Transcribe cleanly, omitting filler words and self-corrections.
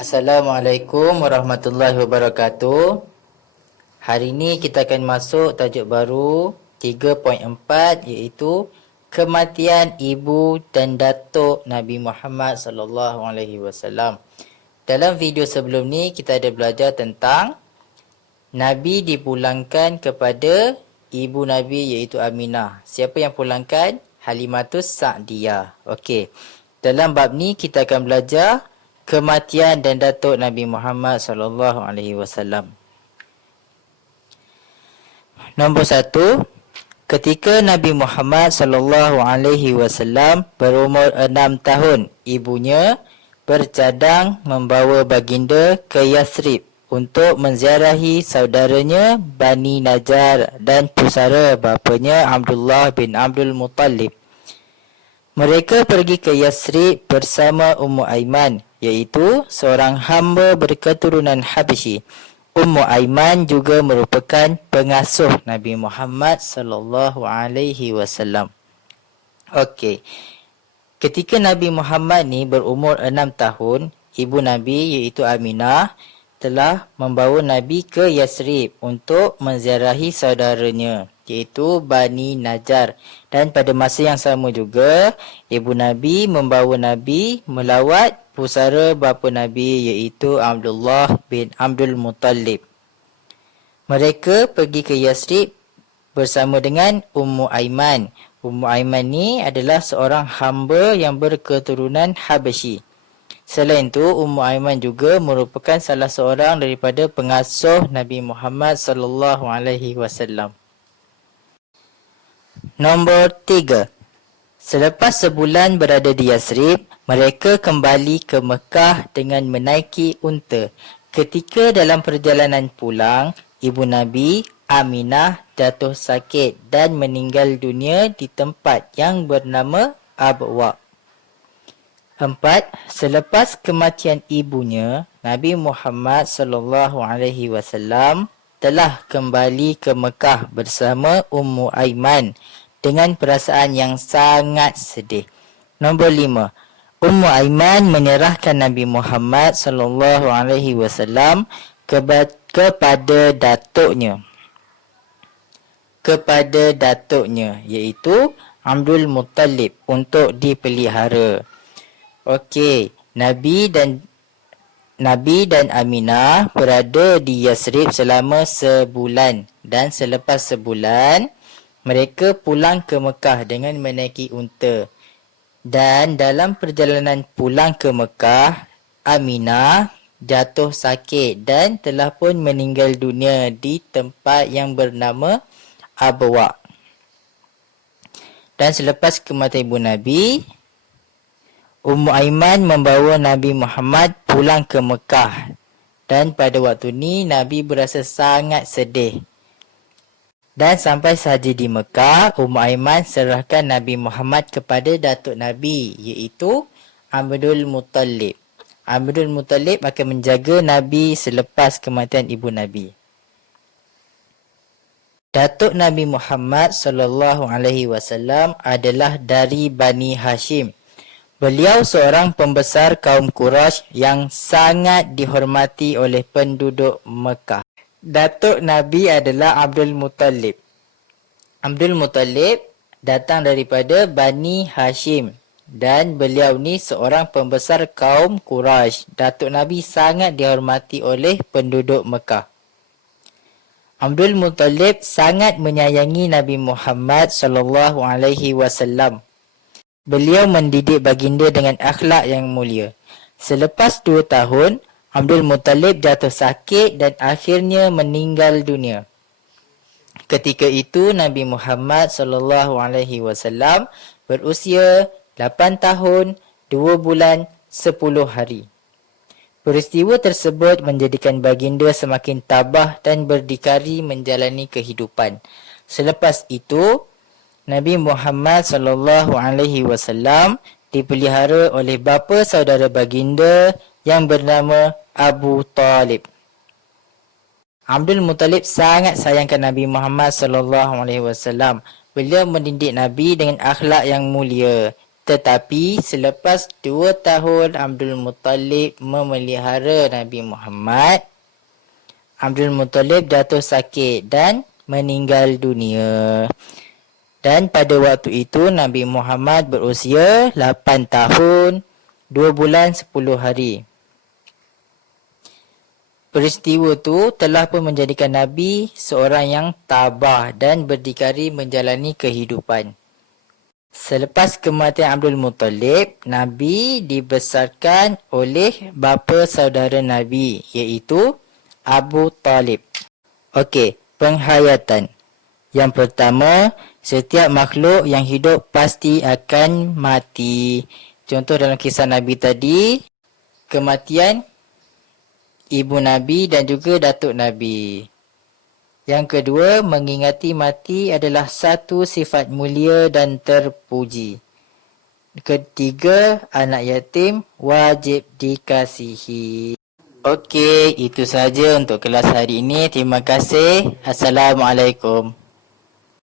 Assalamualaikum warahmatullahi wabarakatuh. Hari ini kita akan masuk tajuk baru 3.4 iaitu kematian ibu dan datuk Nabi Muhammad sallallahu alaihi wasallam. Dalam video sebelum ni kita ada belajar tentang Nabi dipulangkan kepada ibu Nabi iaitu Aminah. Siapa yang pulangkan? Halimatus Sa'diyah. Okey. Dalam bab ni kita akan belajar kematian dan datuk Nabi Muhammad sallallahu alaihi wasallam. Nombor 1, ketika Nabi Muhammad sallallahu alaihi wasallam berumur 6 tahun, ibunya bercadang membawa baginda ke Yathrib untuk menziarahi saudaranya Bani Najjar dan pusara bapanya Abdullah bin Abdul Muttalib. Mereka pergi ke Yathrib bersama Ummu Aiman, iaitu seorang hamba berketurunan Habsyi. Ummu Aiman juga merupakan pengasuh Nabi Muhammad sallallahu alaihi wasallam. Okey. Ketika Nabi Muhammad ni berumur 6 tahun, ibu Nabi iaitu Aminah telah membawa Nabi ke Yathrib untuk menziarahi saudaranya iaitu Bani Najjar, dan pada masa yang sama juga ibu Nabi membawa Nabi melawat pusara bapa Nabi iaitu Abdullah bin Abdul Muttalib. Mereka pergi ke Yathrib bersama dengan Ummu Aiman. Ummu Aiman ni adalah seorang hamba yang berketurunan Habsyi. Selain itu, Ummu Aiman juga merupakan salah seorang daripada pengasuh Nabi Muhammad sallallahu alaihi wasallam. Nombor 3. Selepas sebulan berada di Yathrib, mereka kembali ke Mekah dengan menaiki unta. Ketika dalam perjalanan pulang, ibu Nabi Aminah jatuh sakit dan meninggal dunia di tempat yang bernama Abwa. 4. Selepas kematian ibunya, Nabi Muhammad sallallahu alaihi wasallam telah kembali ke Mekah bersama Ummu Aiman dengan perasaan yang sangat sedih. Nombor 5. Ummu Aiman menyerahkan Nabi Muhammad sallallahu alaihi wasallam kepada datuknya. Iaitu Abdul Muttalib untuk dipelihara. Okey, Nabi dan Aminah berada di Yathrib selama sebulan, dan selepas sebulan mereka pulang ke Mekah dengan menaiki unta. Dan dalam perjalanan pulang ke Mekah, Aminah jatuh sakit dan telah pun meninggal dunia di tempat yang bernama Abwa. Dan selepas kematian ibu Nabi, Ummu Aiman membawa Nabi Muhammad pulang ke Mekah. Dan pada waktu ni Nabi berasa sangat sedih. Dan sampai sahaja di Mekah, Ummu Aiman serahkan Nabi Muhammad kepada datuk Nabi iaitu Abdul Muttalib. Abdul Muttalib akan menjaga Nabi selepas kematian ibu Nabi. Datuk Nabi Muhammad sallallahu alaihi wasallam adalah dari Bani Hashim. Beliau seorang pembesar kaum Quraisy yang sangat dihormati oleh penduduk Mekah. Datuk Nabi adalah Abdul Muttalib. Abdul Muttalib datang daripada Bani Hashim dan beliau ni seorang pembesar kaum Quraisy. Datuk Nabi sangat dihormati oleh penduduk Mekah. Abdul Muttalib sangat menyayangi Nabi Muhammad sallallahu alaihi wasallam. Beliau mendidik baginda dengan akhlak yang mulia. Selepas 2 tahun, Abdul Muttalib jatuh sakit dan akhirnya meninggal dunia. Ketika itu Nabi Muhammad sallallahu alaihi wasallam berusia 8 tahun, 2 bulan, 10 hari. Peristiwa tersebut menjadikan baginda semakin tabah dan berdikari menjalani kehidupan. Selepas itu, Nabi Muhammad sallallahu alaihi wasallam dipelihara oleh bapa saudara baginda yang bernama Abu Talib. Abdul Muttalib sangat sayangkan Nabi Muhammad sallallahu alaihi wasallam. Beliau mendidik Nabi dengan akhlak yang mulia Tetapi selepas 2 tahun Abdul Muttalib memelihara Nabi Muhammad, Abdul Muttalib jatuh sakit dan meninggal dunia. Dan pada waktu itu Nabi Muhammad berusia 8 tahun, 2 bulan 10 hari. Peristiwa itu telah pun menjadikan Nabi seorang yang tabah dan berdikari menjalani kehidupan. Selepas kematian Abdul Muttalib, Nabi dibesarkan oleh bapa saudara Nabi, iaitu Abu Talib. Okey, penghayatan. Yang pertama, setiap makhluk yang hidup pasti akan mati. Contoh dalam kisah Nabi tadi, kematian ibu Nabi dan juga datuk Nabi. Yang kedua, mengingati mati adalah satu sifat mulia dan terpuji. Ketiga, anak yatim wajib dikasihi. Okey, itu saja untuk kelas hari ini. Terima kasih. Assalamualaikum.